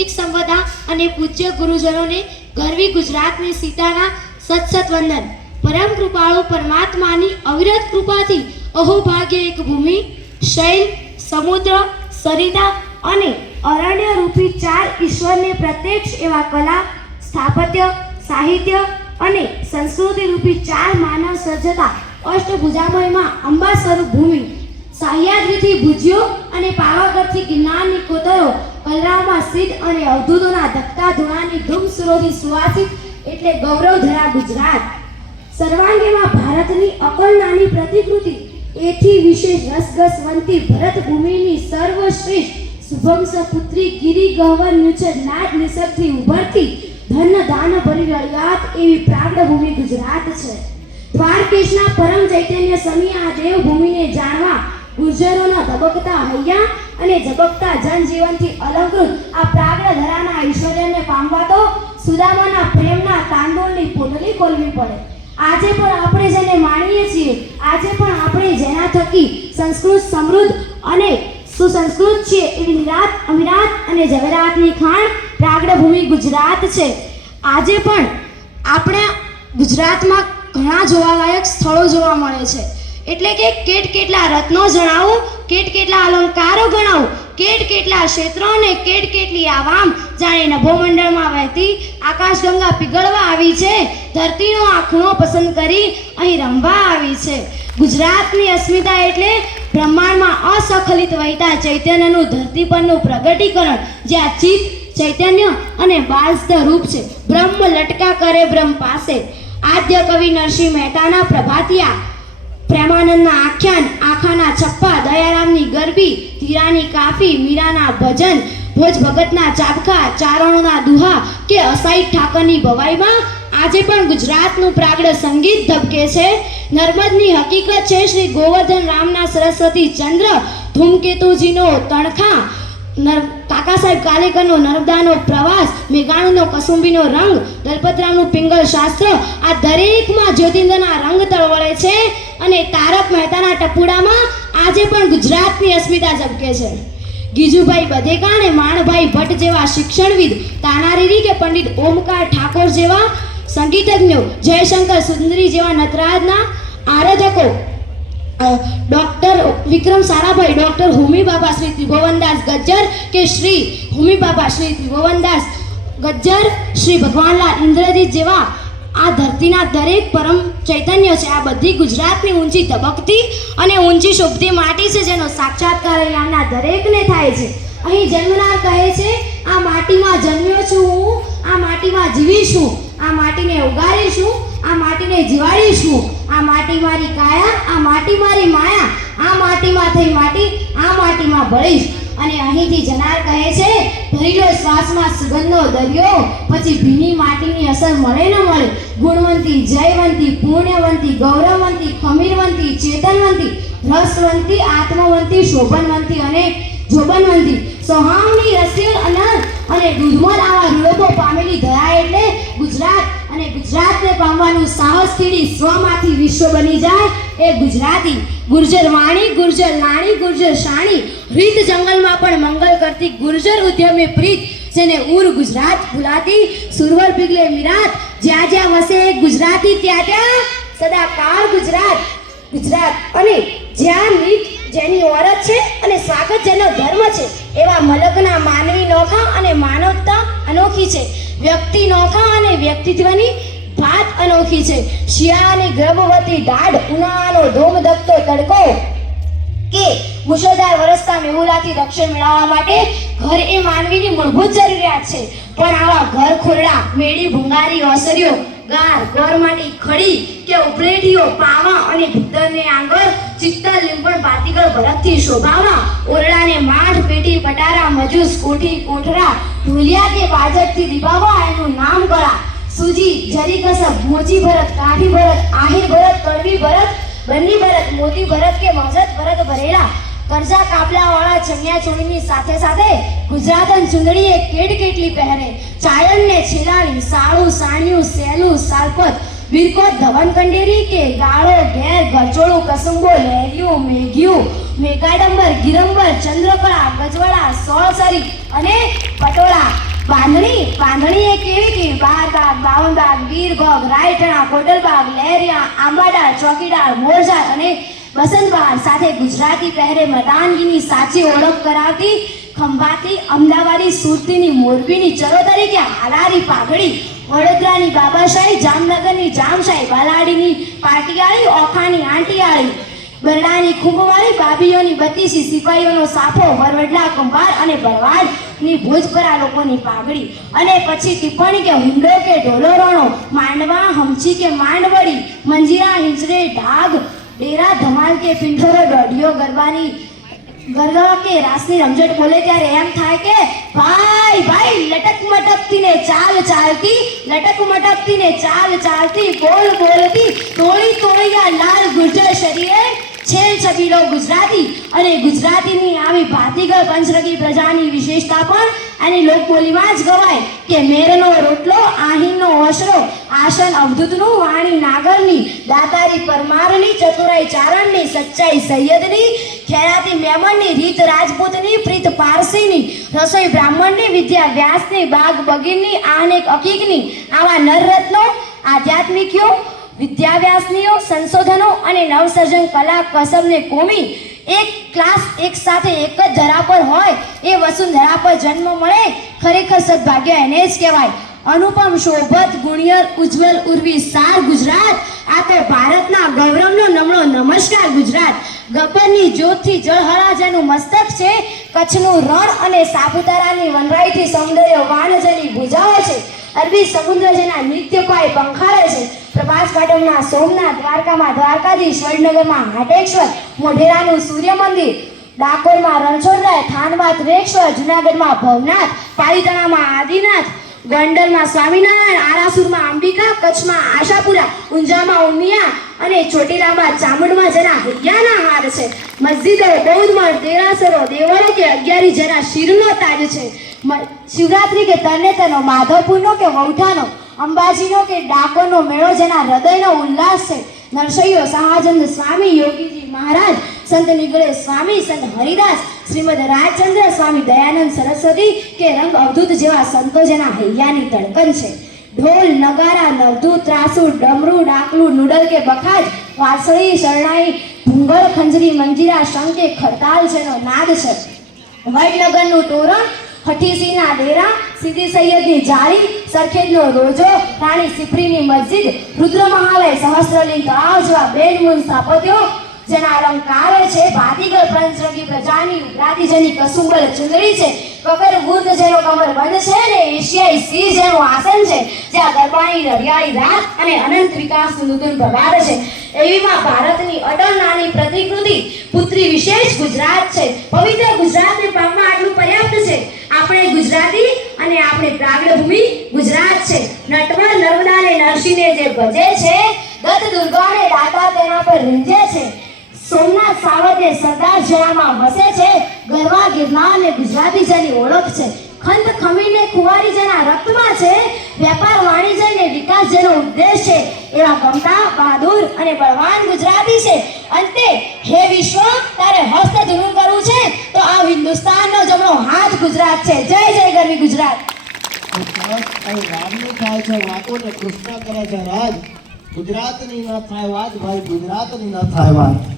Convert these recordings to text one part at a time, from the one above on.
વૈદિક સંવદા અને પૂજ્ય ગુરુજનોને ગરવી ગુજરાતની સીતાના સત સત વંદન પરમ કૃપાળુ પરમાત્માની અવિરત કૃપાથી અહોભાગ્ય એક ભૂમિ, શૈલ, સમુદ્ર, સરિતા અને અરણ્ય રૂપી ચાર ઈશ્વરને પ્રત્યક્ષ એવા કલા, સ્થાપત્ય, સાહિત્ય અને સંસ્કૃતિ રૂપી ચાર માનવ સર્જતા અષ્ટભુજામયમાં અંબા સ્વરૂપ ભૂમિ. સહ્યાદ્રીથી ભુજ્યો અને પાવાગઢથી ગિરનારની કોતરો સિદ્ધ અને અવધૂતોના ધક્કા ધૂણાની ધૂમ સુરોથી સુવાસિત એટલે ગૌરવ ધરા ગુજરાત. સર્વાંગેમાં ભારતની અકળનાની પ્રતિકૃતિ, એથી વિશેષ રસગસવંતી ભરત ભૂમિની સર્વશ્રેષ્ઠ શુભંસ પુત્રી ગિરી ગહવન નુચર નાદ નિસર્ગથી ઉભરતી ધન દાન ભરી રળિયાત એવી પ્રાગડ ભૂમિ ગુજરાત છે. દ્વારકેશના પરમ ચૈતન્ય સમી આ દેવભૂમિને જાણવા ગુર્જરોના ધબકતા હૈયા અને ઝબકતા જનજીવનથી અલંકૃત આ પ્રાગડ ધરાના ઐશ્વર્યને પામવા તો સુદામાના પ્રેમના તાંડોળની પોટલી ખોલવી પડે. આજે પણ આપણે જેને માણીએ છીએ, આજે પણ આપણે જેના થકી સંસ્કૃત સમૃદ્ધ અને સુસંસ્કૃત છીએ એવી નિરાત અમિરાત અને જવેરાતની ખાણ પ્રાગડ ભૂમિ ગુજરાત છે. આજે પણ આપણા ગુજરાતમાં ઘણા જોવાલાયક સ્થળો જોવા મળે છે. એટલે કે કેટ કેટલા રત્નો જણાવો, કેટ કેટલા અલંકારો ગણાવો, કેટ કેટલા ક્ષેત્રો અને કેટ કેટલી આવામ જાણે નભોમંડળમાં વહેતી આકાશગંગા પીગળવા આવી છે, ધરતીનો આ ખૂણો પસંદ કરી અહીં રમવા આવી છે. ગુજરાતની અસ્મિતા એટલે બ્રહ્માંડમાં અસખલિત વહેતા ચૈતન્યનું ધરતી પરનું પ્રગટીકરણ જ્યાં ચિત્ત, ચૈતન્ય અને બાલસ્થ રૂપ છે. બ્રહ્મ લટકા કરે બ્રહ્મ પાસે. આદ્ય કવિ નરસિંહ મહેતાના પ્રભાતિયા પ્રેમાનંદના આખ્યાન, આખાના છપ્પા, દયારામની ગરબી, ધીરાની કાફી, મીરાના ભજન, ભોજ ભગતના ચાબખા ચારણોના દુહા કે અસાઈ ઠાકરની ભવાઈમાં? આજે પણ ગુજરાતનું પ્રાગડ સંગીત ધબકે છે. નર્મદની હકીકત છે, શ્રી ગોવર્ધન રામના સરસ્વતી ચંદ્ર, ધૂમકેતુજીનો તણખા, નર, કાકા સાહેબ કાલેકરનો નર્મદાનો પ્રવાસ, મેઘાણીનો કસુંબીનો રંગ, દલપતરામનું પિંગલ શાસ્ત્ર આ દરેકમાં જ્યોતિન્દ્રના રંગ તળવળે છે. અને તારક મહેતાના ટપુડામાં આજે પણ ગુજરાતની અસ્મિતા ઝબકે છે. ગીજુભાઈ બધેકા અને માણભાઈ ભટ્ટ જેવા શિક્ષણવિદ તાનારીરી કે પંડિત ઓમકાર ઠાકોર જેવા સંગીતજ્ઞો જયશંકર સુંદરી જેવા નટરાજના આરાધકો ડોક્ટર વિક્રમ સારાભાઈ, ડોક્ટર હોમી બાબા શ્રી ત્રિભુવનદાસ ગજ્જર કે શ્રી હોમી બાબા શ્રી ત્રિભુવનદાસ ગજ્જર, શ્રી ભગવાનલાલ ઇન્દ્રજીત જેવા આ ધરતીના દરેક પરમ ચૈતન્ય છે. આ બધી ગુજરાતની ઊંચી ધબકતી અને ઊંચી શોભતી માટી છે જેનો સાક્ષાત્કાર અહીંયાના દરેકને થાય છે. અહીં જન્મનાર કહે છે, આ માટીમાં જન્મ્યો છું હું, આ માટીમાં જીવીશું, આ માટીને ઉગાડીશું આ માટીને જીવાડીશું, આ માટી મારી કાયા, આ માટી મારી માયા, આ માટીમાં થઈ માટી, આ માટીમાં ભળીશ. અને અહીંથી જનાર કહે છે, ભરેલો શ્વાસમાં સુગંધનો દરિયો, પછી ભીની માટીની અસર મળે ન મળે. ગુણવંતી, જયવંતી, પુણ્યવંતી, ગૌરવવંતી, ખમીરવંતી, ચેતનવંતી, રસવંતી, આત્મવંતી, શોભનવંતી અને જોબનવંતી. સોહામની રસીલ અનંત અને દૂધમલ આવા લોકો પામેલી ધરા એટલે ગુજરાત અને ગુજરાતને પામવાનું સાહસ ખીડી સ્વમાંથી વિશ્વ બની જાય એ ગુજરાતી, ગુર્જર વાણી, ગુર્જર લાણી ગુર્જર શાણી, રીત જંગલમાં પણ મંગલ કરતી ગુર્જર ઉદ્યમે પ્રીત, જેને ઉર ગુજરાત ભૂલાતી, સુરવર પીગલે મિરાત, જ્યાં જ્યાં વસે ગુજરાતી ત્યાં ત્યાં, સદા કાળ ગુજરાત ગુજરાત. અને જ્યાં નીત જેની ઓરત છે અને સ્વાગત જેનો ધર્મ છે, એવા મલકના માનવી નોખા અને માનવતા અનોખી છે. વ્યક્તિ નોખા અને વ્યક્તિત્વની ભાત અનોખી છે. શિયાળાની ગર્ભવતી દાઢ ઉનાળાનો ધોમ ધકતો તડકો કે મુશળધાર વરસતા મેહુલાથી રક્ષણ મેળવવા માટે ઘર એ માનવીની મૂળભૂત જરૂરિયાત છે. પણ આવા ઘર ખોરડા, મેળી, ભૂંગારી, ઓસરીઓ, ગાર ગોર માટે ખડી કે ઉપલેટીઓ પાવા અને ભીતરને આંગળ, ચિત્તર, લીંબણ, પાતીગળ ભરતથી શોભાવા, ઓરડાને માઠ પેટી, પટારા, મજૂસ, કોઠી, કોઠરા ઢોલિયા કે બાજટથી દીપાવા એનું નામ કળા સુજી, જરી કસબ મોચી ભરત, કાઠી ભરત આહી ભરત, કડવી ભરત, બંની ભરત, મોતી ભરત કે મહજત ભરત ભરેલા કરજા કાપલા વાળા ચણિયા ચોળીની સાથે સાથે ગુજરાતન ચૂંદડીએ કેટ કેટલી પહેરે? ચાયન ને છેલાણી, સાળું, સાણિયું, સેલું, સાલપત, બિરકોત ધવન કંડેરી કે ગાળો, ઘેર ગચોળું કસુંબો, લહેરિયું, મેઘિયું, મેઘાડંબર, ગિરંબર, ચંદ્રકળા, ગજવાળા, સોળસરી અને પટોળા. બાંધણી બાંધણી એ કેવી કેવી? બારબાગ બાવનબાગ બાવન બાગ વીર રાયટણા કોટલબાગ લહેરિયા આંબાડાળ ચોકીડાળ, મોરજા અને વસંતબહાર સાથે ગુજરાતી પહેરે મદાનગીની સાચી ઓળખ કરાવતી ખંભાતી અમદાવાદી સુરતીની મોરબીની ચરો તરીકે હાલારી પાઘડી, વડોદરાની બાબાશાહી, જામનગરની જામશાહી, બાલાડીની પાટિયાળી, ઓખાની આંટિયાળી બરડાની ખૂંપવાળી બાબીઓની બત્તીસી સિપાહીઓનો સાફો વરવડલા કુંભાર અને ભરવાડની ભોજપરા લોકોની પાઘડી. અને પછી ટિપ્પણી કે હુંડો કે ઢોલોરણો, માંડવા હમચી કે માંડવડી, મંજીરા હિંચરે ઢાગ, ડેરા ધમાલ કે પિંઠોરો દોઢિયો ગરબાની ગરબા કે રાસની રમઝટ બોલે ત્યારે એમ થાય કે ભાઈ ભાઈ, લટક મટકતી ને ચાલ ચાલતી, લટક મટકતી ને ચાલ ચાલતી, બોલ બોલતી, તોળી આ લાલ ગુર્જર શરીરે છેલ છબીલો ગુજરાતી અને ગુજરાતીની આવી ભાતીગળ પંચરગી પ્રજાની વિશેષતા પણ આની લોકબોલીમાં જ ગવાય કે મેરનો રોટલો આહીનનો ઓસરો, આસન અવધૂતનું વાણી નાગરની દાતારી પરમારની, ચતુરાઈ ચારણની, સચ્ચાઈ સૈયદની ખેરાતી મેમણની, રીત રાજપૂતની, પ્રીત પારસીની, રસોઈ બ્રાહ્મણની, વિદ્યા વ્યાસની, બાગ બગીરની આનેક અકીકની, આવા નરરત્નો આધ્યાત્મિકીઓ વિદ્યાવ્યાસનીઓ સંશોધનો અને નવસર્જન કલા કસબને કોમી એક ક્લાસ એક સાથે એક જ ધરા પર હોય એ વસુંધરા પર જન્મ મળે, ખરેખર સદભાગ્ય એને જ કહેવાય. અનુપમ શોભત, ગુણિયર, ઉજ્જવલ, ઉર્વી, સાર, ગુજરાત. આ તો ભારતના ગૌરવનો નમણો નમસ્કાર, ગુજરાત. ગબ્બરની જ્યોતથી જળહળા જેનું મસ્તક છે, કચ્છનું રણ અને સાપુતારાની વનરાઈથી સૌંદર્ય વાણજની ભુજાઓ છે. અરબી સમુદ્ર જેના નિત્ય પાય પંખાળે છે. પ્રભાસ સોમનાથ દ્વારકામાં દ્વારકાધીશ વડનગરમાં હાટેશ્વર, મોઢેરાનું સૂર્ય મંદિર ડાકોરમાં રણછોડરાય, થાનમાં ત્રેશ્વર, જુનાગઢમાં ભવનાથ, પાલીતાણામાં આદિનાથ, ગોંડલમાં સ્વામિનારાયણ, આરાસુરમાં અંબિકા, કચ્છમાં આશાપુરા, ઊંઝામાં ઉમિયા અને ચોટીલામાં ચામુંડમાં જેના હૈયાના હાર છે. મસ્જિદો બૌદ્ધમાં દેરાસરો દેવળો કે અગિયારી જેના શિરનો તાજ છે. શિવરાત્રિ શિવરાત્રી કે તરનેતરનો માધવપુરનો કે વૌઠાનો અંબાજીનો કે ડાકોરનો મેળો જેના હૃદયનો ઉલ્લાસ છે. નરસૈયો સહાજંદ સ્વામી યોગીજી મહારાજ, સંત નિગળે સ્વામી, સંત હરિદાસ, શ્રીમદ રાજચંદ્ર સ્વામી દયાનંદ સરસ્વતી કે રંગ અવધૂત જેવા સંતો જેના હૈયાની ધડકન છે. ઢોલ, નગારા નવધુ ત્રાસુ ડમરું, ડાકલું, નુડલ કે બખાજ, વાસળી, શરણાઈ, ભૂંગળ, ખંજરી, મંજીરા, શંકે ખરતાલ જેનો નાદ છે. વડનગરનું તોરણ હઠીસીના ડેરા સિદ્ધિ સૈયદની જાળી, સરખેજનો રોજો, રાણી સિપરીની મસ્જિદ, રુદ્ર મહાલય, સહસ્ત્રલિંગ તળાવ જેવા બેનમૂન સ્થાપત્યો, જેના અલંકાર છે ભાતીગળ પંચરંગી પ્રજાની ઉગ્રાદીજની કસુંબલ ચુંદડી છે, કબર બુદ્ધ જેનો કમર બંધ છે ને એશિયાઈ સિંહ જેનું આસન છે જ્યાં ગરબાની રળિયાળી રાત અને અનંત વિકાસનું નૂતન પ્રભાર છે. એવીમાં ભારતની અટલ નાની પ્રતિકૃતિ, પુત્રી વિશેષ ગુજરાત છે. પવિત્ર ગુજરાતને પામવા આટલું પર્યાપ્ત છે. આપણે ગુજરાતી અને આપણે પ્રાગડભૂમિ ગુજરાત છે. નટવર નર્મદા અને નરસિંહને જે ભજે છે, દત્ત દુર્ગાને દાતા તેના પર રીંઝે છે. સોમનાથ સાવતે સરદાર જણામાં વસે છે. ગરવા ગિરનાર ને ગુજરાતી જેની ઓળખ છે. ખંત ખમીને કુંવારી જેના રક્તમાં છે વેપાર વાણિજ્ય ને વિકાસ જેનો ઉદ્દેશ છે એવા ગમતા બહાદુર અને બળવાન ગુજરાતી છે અંતે હે વિશ્વ તારે હસ્ત ધૂનું કરવું છે તો આ હિન્દુસ્તાનનો જમણો હાથ ગુજરાત છે જય જય ગરવી ગુજરાત અહીં રામનું થાય છે વાતો ને કૃષ્ણ કરે છે રાજ ગુજરાતની ન થાય વાત ભાઈ ગુજરાતની ન થાય વાત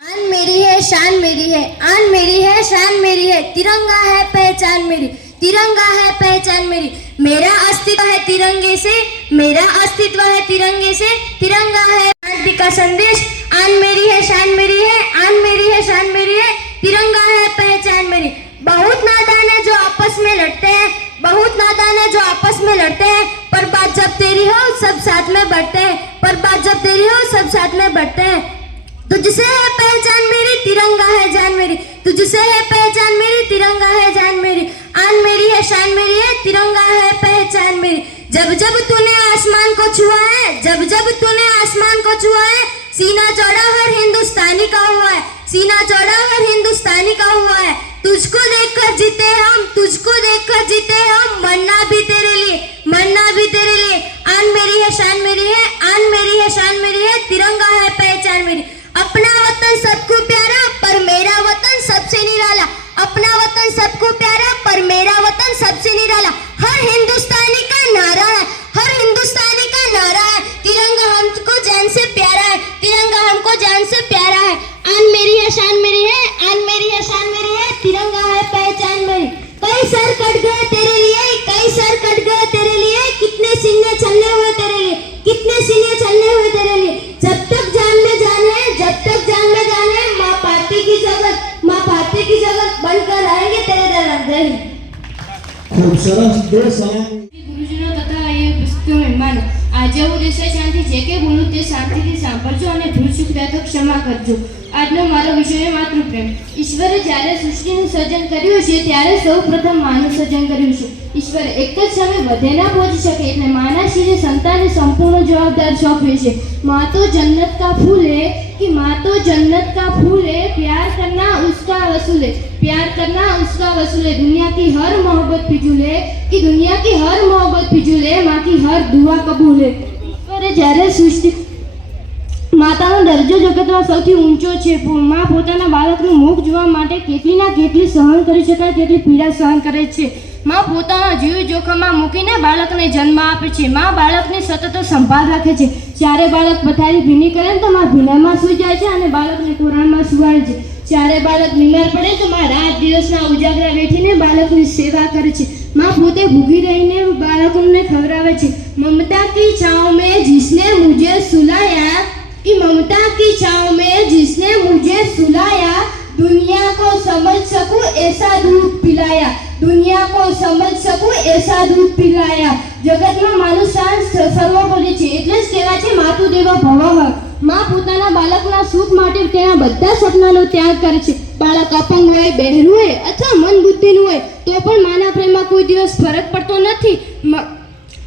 आन मेरी है शान मेरी है आन मेरी है शान मेरी है तिरंगा है पहचान मेरी तिरंगा है, पहचान मेरी। मेरा अस्तित्व है तिरंगे से, मेरा अस्तित्व है तिरंगे से। तिरंगा है क्रांति का संदेश। आन मेरी है, शान मेरी है। आन मेरी है, शान मेरी है। तिरंगा है, पहचान मेरी। बहुत नादान है जो आपस में लड़ते हैं। बहुत नादान है जो आपस में लड़ते हैं। पर बात जब तेरी हो, सब साथ में बढ़ते हैं। पर बात जब तेरी हो, सब साथ में बढ़ते हैं। तुझसे है पहचान मेरी, तिरंगा है जान मेरी। तुझसे है पहचान मेरी, तिरंगा है जान मेरी, आन मेरी है शान मेरी है, तिरंगा है पहचान मेरी। जब जब तूने आसमान को छुआ है, जब जब तूने आसमान को छुआ है, सीना चौड़ा हर हिंदुस्तानी का हुआ है, सीना चौड़ा हर हिंदुस्तानी का हुआ है। तुझको देखकर जीते हम, तुझको देखकर जीते બે તથા એ પુસ્તકો મહેમાનો આજે હું દેશે શાંતિ જે કે બોલું તે શાંતિથી સાંભળજો અને ભૂલ ચૂક થાય ક્ષમા કરજો. આજનો મારો વિષય માત્ર પ્રેમ. ઈશ્વરે જ્યારે સૃષ્ટિનું સર્જન કર્યું છે, ત્યારે સૌ પ્રથમ માનું સર્જન કર્યું છે. ઈશ્વરે એક જ સમય વધે ના પહોંચી શકે એટલે માના શિરે સંતાનને સંપૂર્ણ જવાબદાર સોંપે છે. માં તો જન્નત કા ફૂલ હે કે માં તો જન્નત કા ફૂલ હે પ્યાર કરના ઉસકા વસૂલ. હે प्यार करना उसका वसूल है दुनिया की हर मोहब्बत फिजूल है कि दुनिया की हर मोहब्बत फिजूल है माँ की हर दुआ कबूल है ઈશ્વરે જ્યારે સૃષ્ટિ માતાનો દરજ્જો જગતમાં સૌથી ઊંચો છે પો- માં પોતાના બાળકનું મુખ જોવા માટે કેટલી ના કેટલી સહન કરી શકાય તેટલી પીડા સહન કરે છે માં પોતાનો જીવ જોખમમાં મૂકીને બાળકને જન્મ આપે છે માં બાળકની સતત સંભાળ રાખે છે જ્યારે બાળક પથારી ભીની કરે ને તો માં ભીનામાં સૂઈ જાય છે અને બાળકને કોરાણમાં સુવાડે છે જ્યારે બાળક બીમાર પડે તો માં રાત દિવસના ઉજાગરા બેઠીને બાળકની સેવા કરે છે માં પોતે ભૂખી રહીને બાળકોને ખવડાવે છે મમતા કી છાંવ મેં जिसने मुझे सुलाया कि ममता की छाँव में जिसने मुझे सुलाया दुनिया को समझ सकूं ऐसा दूध पिलाया दुनिया को समझ सकूं ऐसा दूध पिलाया જગતમાં માનું સ્થાન સ- સર્વોપરી છે એટલે જ કહેવાય છે માતુ દેવ ભવઃ માં પોતાના બાળકના સુખ માટે તેના બધા સપનાનો ત્યાગ કરે છે. બાળક અપંગ હોય, બહેરું હોય અથવા મન બુદ્ધિનું હોય, તો પણ માના પ્રેમમાં કોઈ દિવસ ફરક પડતો નથી.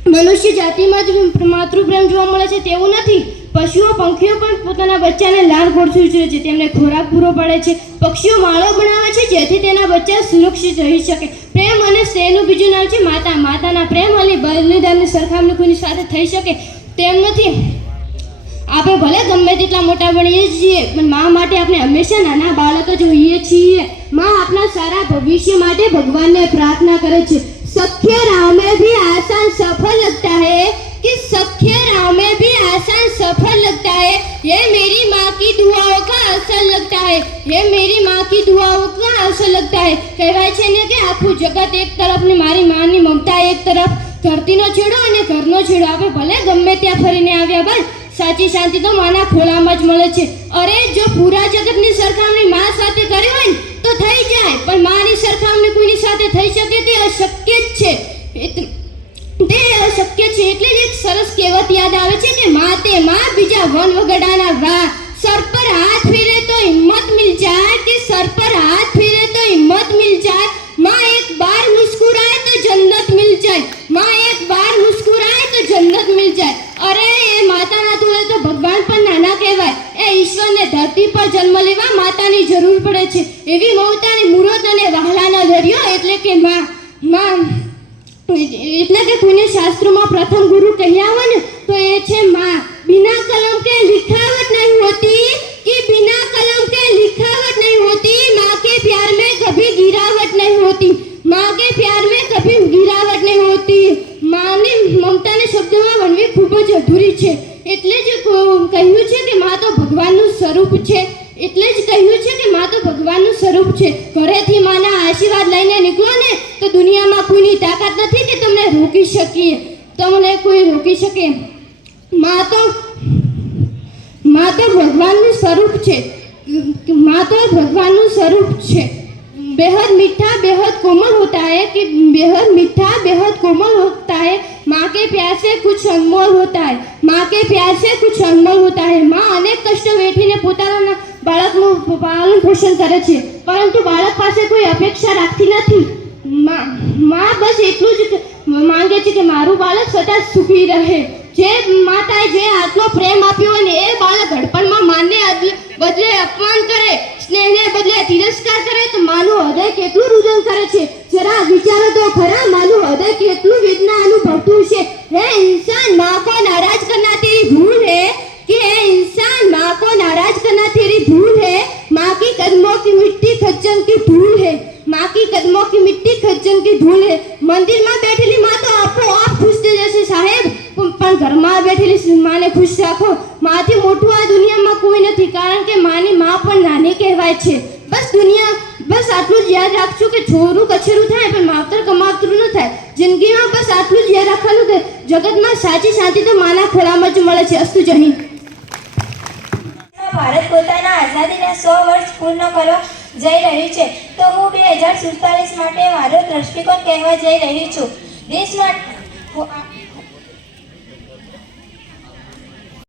મનુષ્ય જાતિમાં જ માતૃપ્રેમ જોવા મળે છે તેવું નથી. પશુઓ, પંખીઓ પણ પોતાના બચ્ચાને ગોળથી જોઈએ છે. તેમને ખોરાક પૂરો પાડે છે. પક્ષીઓ માળો બનાવે છે જેથી તેના બચ્ચા સુરક્ષિત રહી શકે. પ્રેમ અને સ્નેહનું બીજું નામ છે માતા. માતાના પ્રેમ અને બલિદાનની સરખામણી કોઈની સાથે થઈ શકે તેમ નથી. આપણે ભલે ગમે તેટલા મોટા બનીએ છીએ પણ મા માટે આપણે હંમેશા નાના બાળક જ હોઈએ છીએ મા આપણા સારા ભવિષ્ય માટે ભગવાનને પ્રાર્થના કરે છે સખ્ય રાહ में भी आसान सफल लगता है कि सख्य राह में भी आसान सफल लगता है ये मेरी माँ की दुआओं का असर लगता है ये मेरी माँ की दुआओं का असर लगता है કહેવાય છે ને કે આખું જગત એક તરફ ને મારી માની મમતા એક તરફ ધરતીનો છેડો અને ઘરનો છેડો આપણે ભલે ગમે ત્યાં ફરીને આવ્યા બાદ સાચી શાંતિ તો માના ખોળામાં જ મળે છે. અરે, જો પૂરા જગતની સરખામણી મા સાથે કરી હોય ને, તો થઈ જાય. પણ માની સરખામણી કોઈની સાથે થઈ શકે? તે અશક્ય જ છે. તે અશક્ય છે એટલે જ એક સરસ કહેવત યાદ આવે છે કે માં તે માં બીજા વન વગડાના વા સર પર હાથ ફેરે તો હિંમત મિલ છે એટલે જ કો- કહ્યું છે કે માં તો ભગવાનનું સ્વરૂપ છે એટલે જ કહ્યું છે કે માં તો ભગવાનનું સ્વરૂપ છે ઘરેથી માના આશીર્વાદ લઈને નીકળો ને તો દુનિયામાં કોઈની તાકાત નથી કે તમને રોકી શકીએ તમને કોઈ રોકી શકે માં તો માં તો ભગવાનનું સ્વરૂપ છે માં તો ભગવાનનું સ્વરૂપ છે बेहद मीठा बेहद कोमल होता है कि बेहद मीठा बेहद कोमल होता है माँ के प्यार से कुछ अनमोल होता है माँ के प्यार से कुछ अनमोल होता है माँ અનેક કષ્ટો વેઠીને પોતાના બાળકનું પાલન પોષણ કરે છે પરંતુ બાળક પાસે કોઈ અપેક્ષા રાખતી નથી માં માં બસ એટલું જ માંગે છે કે મારું બાળક સદા સુખી રહે જે માતાએ જે આટલો પ્રેમ આપ્યો હોય ને એ બાળક ઘડપણમાં માને અદલે- બદલે અપમાન કરે સ્નેહને બદલે તિરસ્કાર કરે તો માનું હૃદય કેટલું રુદન કરે છે? જરા વિચારો તો ખરા, માનું હૃદય કેટલું વેદના અનુભવતું છે. હે ઇન્સાન, માં કો નારાજ કરના તેરી ભૂલ હે? કે હે ઇન્સાન, માં કો નારાજ કરના તેરી ભૂલ હે? માં કી કદમો કી મિટ્ટી ખચ્ચન કી ધૂલ હે? માં કી કદમો કી મિટ્ટી ખચ્ચન કી ધૂલ હે? મંદિરમાં બેઠેલી માં તો આપો આપ ખુશ થઈ જશે, સાહેબ. પણ ઘરમાં બેઠેલી માને ખુશ રાખો. માથી મોટું આ દુનિયામાં કોઈ નથી, કારણ કે માની માં પણ નાની કહેવાય છે. બસ દુનિયા બસ આટલું જ યાદ રાખજો કે છોરું કછેરું થાય પણ માવતર કમાવતરું ન થાય. જિંદગીમાં બસ આટલું જ યાદ રાખવાનું કે જગતમાં સાચી શાંતિ તો માના ખોળામાં જ મળે છે, અસ્તુ જહી ભારત પોતાના આઝાદીના સો વર્ષ પૂર્ણ કરવા જઈ રહી છે. તો હું બે હજાર સુડતાલીસ માટે મારો દ્રષ્ટિકોણ કહેવા જઈ રહી છું. દેશ માટે